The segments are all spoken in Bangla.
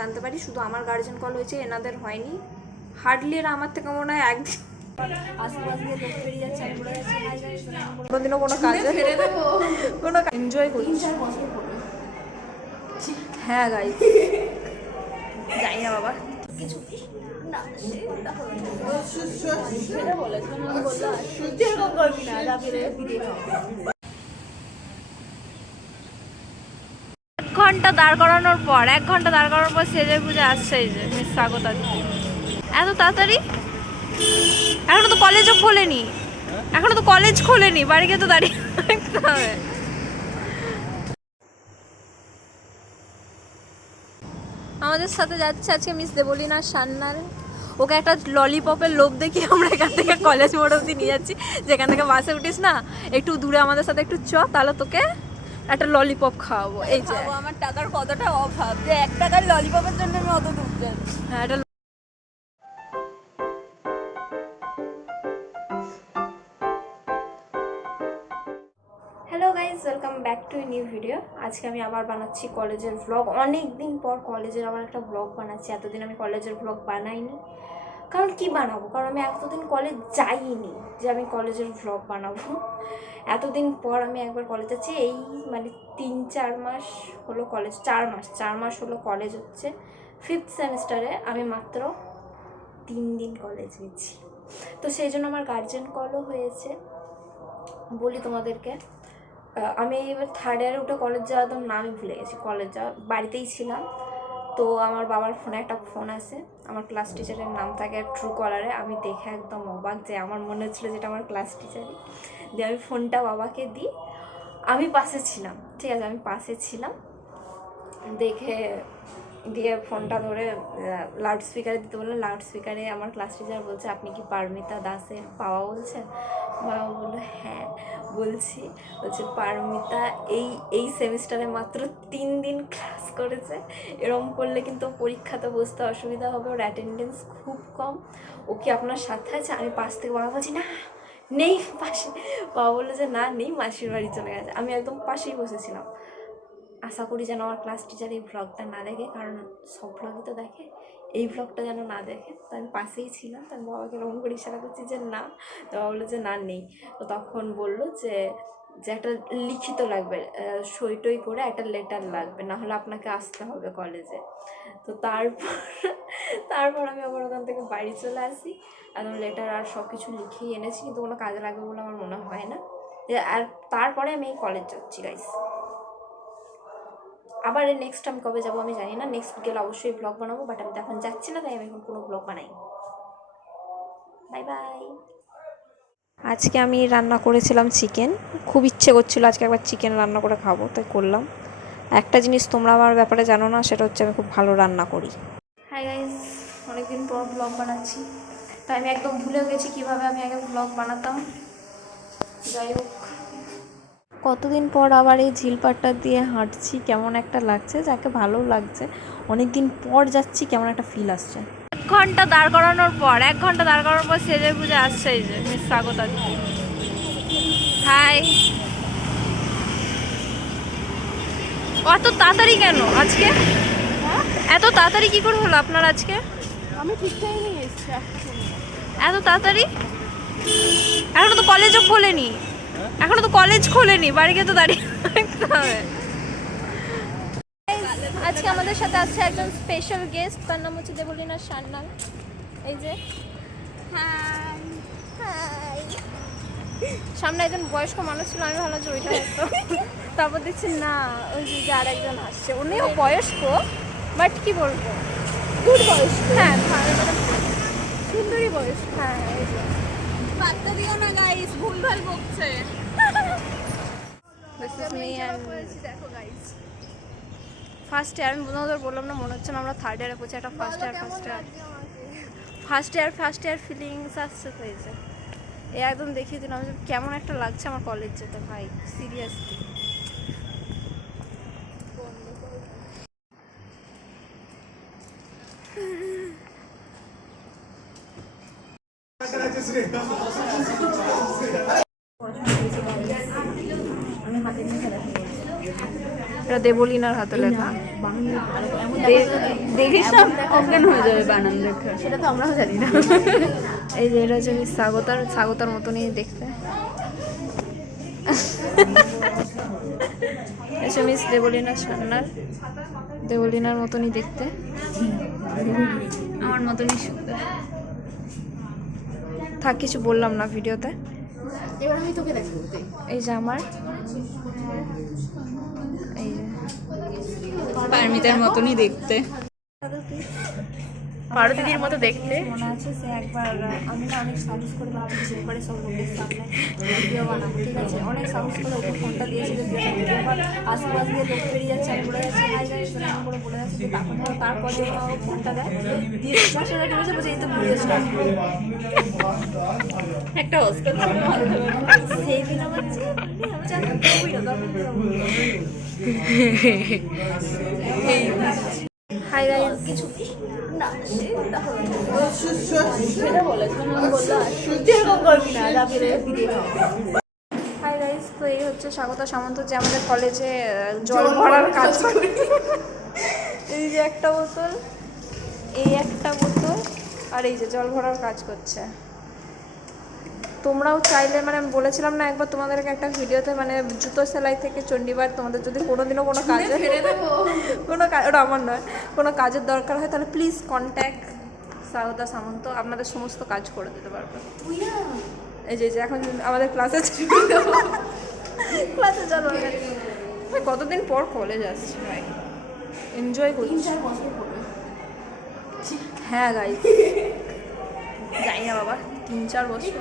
জানতে পারি শুধু আমার গার্জেন কল হয়েছে, এনাদের হয়নি। হার্ডলি এরা আমার থেকে মনে হয় একদিন কোনোদিনও কোনো কাজে কোনো এনজয় করি। হ্যাঁ গাই যাই না বাবা কিছু ঘন্টা দাঁড় করানোর পর 1 ঘন্টা দাঁড় করানোর পর সেজে বুঝে আসছে এই যে মিস স্বাগতা দিদি। এত তাড়াতাড়ি? এখনো তো কলেজও খোলেনি, এখনো তো কলেজ খোলেনি, বাড়ি গিয়ে তো দাঁড়িয়ে থাকতে হবে। আমাদের সাথে যাচ্ছে আজকে মিস দেবলীনা সান্যাল। ওকে একটা ললিপপের লোভ দেখি আমরা এখান থেকে কলেজ মোড় অবধি নিয়ে যাচ্ছি, যেখান থেকে বাসে উঠিস না একটু দূরে আমাদের সাথে একটু চ, তাহলে তোকে একটা ললিপপ খাওয়াবো। এই যে আমার টাকার কতটা অভাব যে 1 টাকার ললিপপের জন্য আমি অত দূর যাচ্ছি। হ্যাঁ এটা hello guys, welcome back to new video. আজকে আমি আবার বানাচ্ছি কলেজের ভ্লগ। অনেক দিন পর কলেজের আবার একটা ভ্লগ বানাচ্ছি। এতদিন আমি কলেজের ভ্লগ বানাইনি, কারণ কি বানাবো, কারণ আমি এতদিন কলেজ যাইনি যে আমি কলেজের ভ্লগ বানাবো। এতদিন পর আমি একবার কলেজ যাচ্ছি। এই মানে 3-4 মাস হলো কলেজ, 4 মাস হলো কলেজ হচ্ছে। 5th সেমিস্টারে আমি মাত্র 3 দিন কলেজ গেছি। তো সেই জন্য আমার গার্জেন কলও হয়েছে। বলি তোমাদেরকে, আমি এবার 3rd ইয়ারে উঠে কলেজ যাওয়া তো নামই ভুলে গেছি। কলেজ যাওয়া বাড়িতেই ছিলাম, তো আমার বাবার ফোনে একটা ফোন আসে, আমার ক্লাস টিচারের নাম থাকে ট্রু কলারে। আমি দেখে একদম অবাক, যে আমার মনে হচ্ছিলো যেটা আমার ক্লাস টিচারই। দিয়ে আমি ফোনটা বাবাকে দিই, আমি পাশে ছিলাম, ঠিক আছে আমি পাশে ছিলাম, দেখে দিয়ে ফোনটা ধরে লাউড স্পিকারে দিতে বললো। লাউড স্পিকারে আমার ক্লাস টিচার বলছে, আপনি কি পারমিতা দাসের বাবা বলছেন? বাবা বললো হ্যাঁ বলছি। বলছে পারমিতা এই সেমিস্টারে মাত্র 3 দিন ক্লাস করেছে, এরকম করলে কিন্তু পরীক্ষাতে বসতে অসুবিধা হবে, ওর অ্যাটেন্ডেন্স খুব কম, ও কি আপনার সাথে আছে? আমি পাশ থেকে বাবা বলছি না নেই পাশে। বাবা বললো যে না নেই, মাসির বাড়ি চলে গেছে। আমি একদম পাশেই বসেছিলাম। আশা করি যেন আমার ক্লাস টিচার এই ভ্লগটা না দেখে, কারণ সব ভ্লগই তো দেখে, এই ভ্লগটা যেন না দেখে। তো আমি পাশেই ছিলাম, তো আমি বাবাকে এরকম করে ইশারা করছি যে না, তো বাবা বললো যে না নেই। তো তখন বললো যে একটা লিখিত লাগবে, সই টই করে একটা লেটার লাগবে, না হলে আপনাকে আসতে হবে কলেজে। তো তারপর আমি আবার ওখান থেকে বাড়ি চলে আসি, একদম লেটার আর সব কিছু লিখেই এনেছি, কিন্তু কোনো কাজে লাগবে বলে আমার মনে হয় না। আর তারপরে আমি এই কলেজ যাচ্ছি গাইস। আবার নেক্সট আমি কবে যাবো আমি জানি না, নেক্সট গেলে অবশ্যই ব্লগ বানাবো, বাট আমি তো এখন যাচ্ছি না, তাই আমি এখন কোনো ব্লগ বানাই। Bye bye. আজকে আমি রান্না করেছিলাম চিকেন, খুব ইচ্ছে করছিল আজকে একবার চিকেন রান্না করে খাবো, তাই করলাম। একটা জিনিস তোমরা আমার ব্যাপারে জানো না, সেটা হচ্ছে আমি খুব ভালো রান্না করি। হাই গাইস, অনেকদিন পর ব্লগ বানাচ্ছি, তাই আমি একদম ভুলেও গেছি কীভাবে আমি আগে ব্লগ বানাতাম। যাই হোক, কতদিন পর আবার এই ঝিলপাটটা দিয়ে হাঁটছি, কেমন একটা লাগছে, যাকে ভালো লাগছে। অনেক দিন পর যাচ্ছি, কেমন একটা ফিল আসছে। 1 ঘন্টা দাঁড় করানোর পর সেজে বুঝে আসছে এই যে মিস স্বাগতা দিদি। হাই। এত তাড়াতাড়ি কেন আজকে? এত তাড়াতাড়ি কি করে হলো আপনার আজকে? আমি ঠিক টাইমে এসেছি। এত তাড়াতাড়ি? এখনো তো কলেজও খোলেনি, বাড়ি গিয়ে তো দাঁড়িয়ে থাকতে হবে। আজকে আমাদের সাথে আছে একজন স্পেশাল গেস্ট, তার নাম হচ্ছে দেবলীনা সান্যাল। এই যে হাই হাই। সামনে একজন বয়স্ক মানুষ ছিল, আমি ভাবলাম যে ওইটা হয়তো, তারপর দেখছি না ওই যে আরেকজন আসছে, উনিও বয়স্ক, বাট কি বলবো গুড বয়স্ক। হ্যাঁ সুন্দরী বয়স্ক। হ্যাঁ এই যে বার্তা দিও না গাইস, ভুলভাল বকছে। দেখো গাইস, ফার্স্ট ইয়ার আমি বোধহয় বললাম না, মনে হচ্ছে না আমরা 3rd ইয়ারে পৌঁছে। একটা ফার্স্ট ইয়ার ফিলিংস আসছে। তো এই যে এ একদম দেখিয়ে দিলাম যে কেমন একটা লাগছে আমার কলেজ যেতে, ভাই সিরিয়াসলি। আমি হাতে নিয়ে খেলা এটা দেবলিনার হাতে লেখা। দেখিস না অজ্ঞান হয়ে যাবে বানান দেখে। সেটা তো আমরাও জানি না। এই যে এটা হচ্ছে মিস স্বাগতার মতনই দেখতে। এসে মিস দেবলিনা সান্নাল, দেবলিনার মতনই দেখতে, আমার মতনই সুন্দর। থাক, কিছু বললাম না ভিডিওতে। এবার আমি তোকে দেখাবো। এই যে আমার, এই যে পারমিতার মতনই দেখতে। পারো দিদির মতো দেখতে। মনে আছে সে একবার আমি না অনেক সাহস করে ভাবছি এবারে সব লোকের সামনে ভিডিও বানাবো, ঠিক আছে, অনেক সাহস করে ওকে ফোনটা দিয়েছিল। এবার আশপাশ দিয়ে লোক বেরিয়ে যাচ্ছে, আমি বলে যাচ্ছি হাই গাইস করে বলে যাচ্ছে, তো তখন তারপর যখন ও ফোনটা দেয় দিয়ে পাশে রেখে বসে বসে এই তো ঘুরে একটা হোস্টেল সেই দিন আমার হাই গাইস কিছু না সেটা বলেছিলাম, আমি বললাম এরকম করবি না, হাই গাইস। তো এই হচ্ছে স্বাগতা সামন্ত, যে আমাদের কলেজে জল ভরার কাজ করে। এই যে একটা বোতল, এই একটা বোতল, আর এই যে জল ভরার কাজ করছে। তোমরাও চাইলে, মানে আমি বলেছিলাম না একবার তোমাদেরকে একটা ভিডিওতে, মানে জুতো সেলাই থেকে চণ্ডীবার, তোমাদের যদি কোনোদিনও কোনো কাজে কোনো ওটা আমার নয়, কোনো কাজের দরকার হয় তাহলে প্লিজ কন্ট্যাক্ট স্বাগতা সামন্ত, আপনাদের সমস্ত কাজ করে দিতে পারবে। এই যে এখন আমাদের ক্লাসে চলো, কতদিন পর কলেজ আসছি ভাই, এনজয় করছি। হ্যাঁ গাইস, যাই না বাবা, 3-4 বছর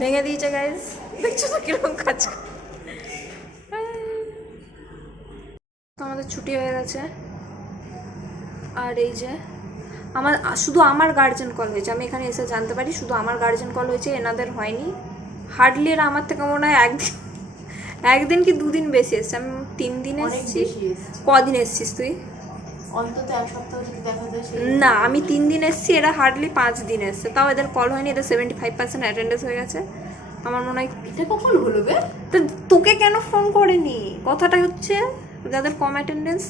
ভেঙে দিয়েছে গাইস, দেখছো তো কিরকম কাজ। আমাদের ছুটি হয়ে গেছে, আর এই যে শুধু আমার গার্জেন কল হয়েছে, আমি এখানে এসে জানতে পারি শুধু আমার গার্জেন কল হয়েছে, এনাদের হয়নি। হার্ডলি এরা আমার থেকে মনে হয় একদিন কি 2 দিন বেশি এসছে, আমি 3 দিন এসেছি। কদিন এসছিস তুই? অন্তত এক সপ্তাহ যদি দেখা যায়। না, আমি 3 দিন এসেছি, এরা হার্ডলি 5 দিন এসছে, তাও এদের কল হয়নি। এদের 75% অ্যাটেন্ডেন্স হয়ে গেছে। আমার মনে হয় এটা কখন হলো বে? তো তোকে কেন ফোন করেনি, কথাটা হচ্ছে যাদের কম অ্যাটেন্ডেন্স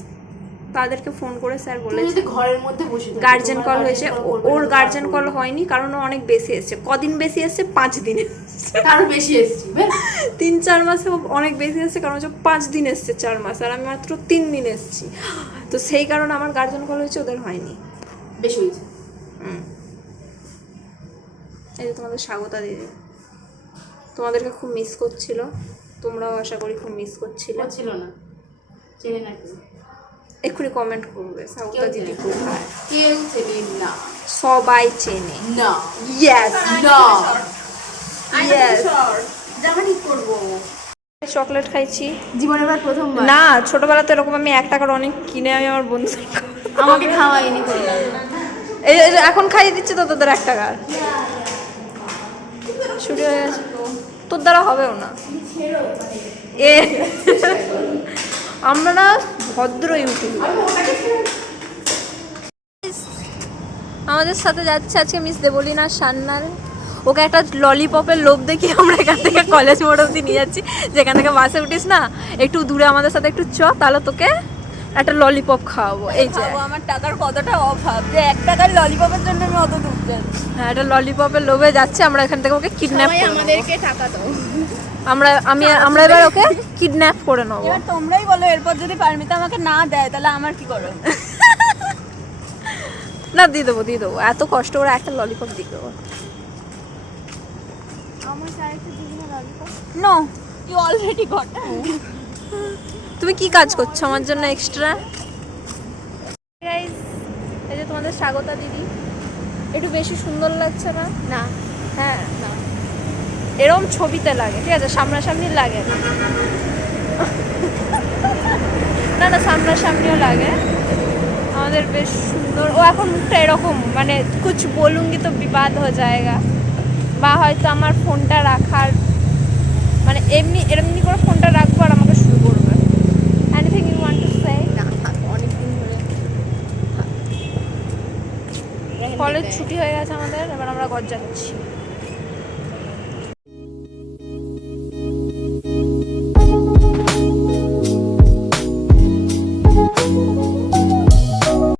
তাদেরকে ফোন করে স্যার বলেছে যদি ঘরের মধ্যে বসে থাকো, গার্জেন তোমার কল হয়েছে। guardian call করবে ওর না, গার্জেন তারপর কল হয়নি কারণ ও অনেক বেশি এসছে। কদিন বেশি এসছে? 5 দিনে। কারো বেশি এসেছি বে। 3-4 মাসে ও অনেক বেশি এসছে, কারণ হচ্ছে 5 দিন এসছে 4 মাস, আর আমি মাত্র 3 দিন এসেছি। তো সেই কারণে আমার গার্জেন কল হয়েছে, ওদের হয়নি। বেশি হয়েছে। এই যে তোমাদের স্বাগতা দিদি, তোমাদেরকে খুব মিস করছিল, তোমরাও আশা করি খুব মিস করছিলে। ছিল না, চেনে না কেউ। এক্ষুনি কমেন্ট করবে স্বাগতা দিদি কোথায়। কেউ চেনে না। সবাই চেনে। না। ইয়েস না। ইয়েস। জামা ঠিক করবো। চকলেট খাইছি জীবনের বার প্রথমবার। না, ছোটবেলাতে এরকম আমি 1 টাকার অনেক কিনে আমি আমার বন্ধু আমাকে খাওয়াইনি করলাম। এই যে এখন খাইয়ে দিচ্ছে তো তোদের 1 টাকার। ছুটি হয়ে গেছে, তোর দ্বারা হবেও না। এ আমরা না ভদ্র ইউটিউব। আমাদের সাথে যাচ্ছে আজকে মিস দেবলিনা সান্নাল। ওকে একটা ললিপপের লোভ দেখি আমরা এখান থেকে কলেজ মোড় অবধি নিয়ে যাচ্ছি, যেখান থেকে বাসে উঠিস না একটু দূরে আমাদের সাথে একটু চ, তাহলে তোকে একটা ললিপপ খাওয়াবো। এই যে আমার টাকার কতটা অভাব যে 1 টাকার ললিপপের জন্য আমি অত দূর যাচ্ছি। হ্যাঁ, একটা ললিপপের লোভে যাচ্ছে, আমরা এখান থেকে ওকে কিডন্যাপ করে নেবো। আমাদেরকে টাকা দাও। আমরা এবার ওকে কিডন্যাপ করে নেবো। এবার তোমরাই বলো, এরপর যদি পারমিতা আমাকে না দেয় তাহলে আমার কি করো? না, দিয়ে দেবো এত কষ্ট করে একটা ললিপপ দিয়ে দেবো। No, you already got. তুমি কি কাজ করছো আমার জন্য এক্সট্রা? এই যে তোমাদের স্বাগতা দিদি, একটু বেশি সুন্দর লাগছে না? না। হ্যাঁ, না এরকম ছবিতে লাগে, ঠিক আছে, সামনাসামনি লাগে না। না না, সামনাসামনিও লাগে। আমাদের বেশ সুন্দর। ও এখন মুখটা এরকম, মানে কুছ বলুঙ্গি তো বিবাদ হয়ে যায়গা, বা হয়তো আমার ফোনটা রাখার, মানে এমনি করে ফোনটা রাখবো আর